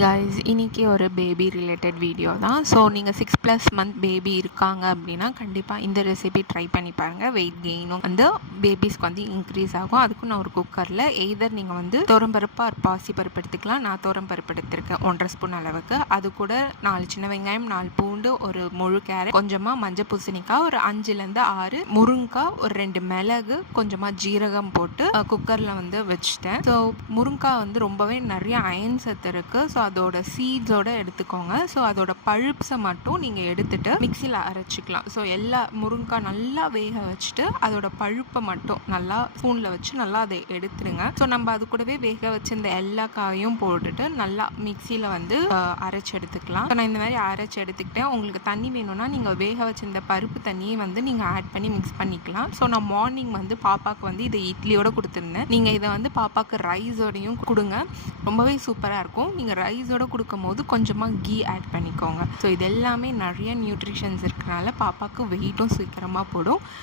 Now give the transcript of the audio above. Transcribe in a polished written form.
Guys இன்னைக்கு ஒரு baby related video தான். ஸோ நீங்கள் 6+ மந்த் பேபி இருக்காங்க அப்படின்னா கண்டிப்பாக இந்த ரெசிபி ட்ரை பண்ணி பாருங்கள். வெயிட் கெயினும் வந்து பேபிஸ்க்கு வந்து இன்க்ரீஸ் ஆகும். அதுக்கும் நான் ஒரு குக்கரில் எய்தர் நீங்கள் வந்து துவரம்பருப்பு ஆர் பாசி பருப்பு எடுத்துக்கலாம். நான் துவரம்பருப்பு எடுத்திருக்கேன் 1.5 ஸ்பூன் அளவுக்கு. அது கூட 4 சின்ன வெங்காயம், 4 பூண்டு, ஒரு முழு கேரட், கொஞ்சமாக மஞ்சள் பூசணிக்காய், ஒரு 5லேருந்து 6 முருங்காய், ஒரு 2 மிளகு, கொஞ்சமாக ஜீரகம் போட்டு குக்கரில் வந்து வச்சுட்டேன். ஸோ முருங்காய் வந்து ரொம்பவே நிறைய அயன் சத்து இருக்குது. ஸோ அதோட சீட்ஸோட எடுத்துக்கோங்க. ஸோ அதோட பழுப்ஸை மட்டும் நீங்கள் எடுத்துட்டு மிக்சியில் அரைச்சிக்கலாம். ஸோ எல்லா முருங்காய் நல்லா வேக வச்சுட்டு அதோட பழுப்பை மட்டும் நல்லா ஸ்பூனில் வச்சு நல்லா அதை எடுத்துடுங்க. ஸோ நம்ம அது கூடவே வேக வச்சு இந்த எல்லா காயும் போட்டுட்டு நல்லா மிக்சியில் வந்து அரைச்சி எடுத்துக்கலாம். ஸோ நான் இந்த மாதிரி அரைச்சி எடுத்துக்கிட்டேன். உங்களுக்கு தண்ணி வேணும்னா நீங்கள் வேக வச்சு இந்த பருப்பு தண்ணியை வந்து நீங்கள் ஆட் பண்ணி மிக்ஸ் பண்ணிக்கலாம். ஸோ நான் மார்னிங் வந்து பாப்பாவுக்கு வந்து இதை இட்லியோட கொடுத்துருந்தேன். நீங்கள் இதை வந்து பாப்பாவுக்கு ரைஸோடையும் கொடுங்க. ரொம்பவே சூப்பராக இருக்கும். நீங்கள் ரைஸோட கொடுக்கும் போது கொஞ்சமாக கீ ஆட் பண்ணிக்கோங்க. ஸோ இது எல்லாமே நிறைய நியூட்ரிஷன்ஸ் இருக்கிறனால பாப்பாவுக்கு வெயிட்டும் சீக்கிரமாக போடும்.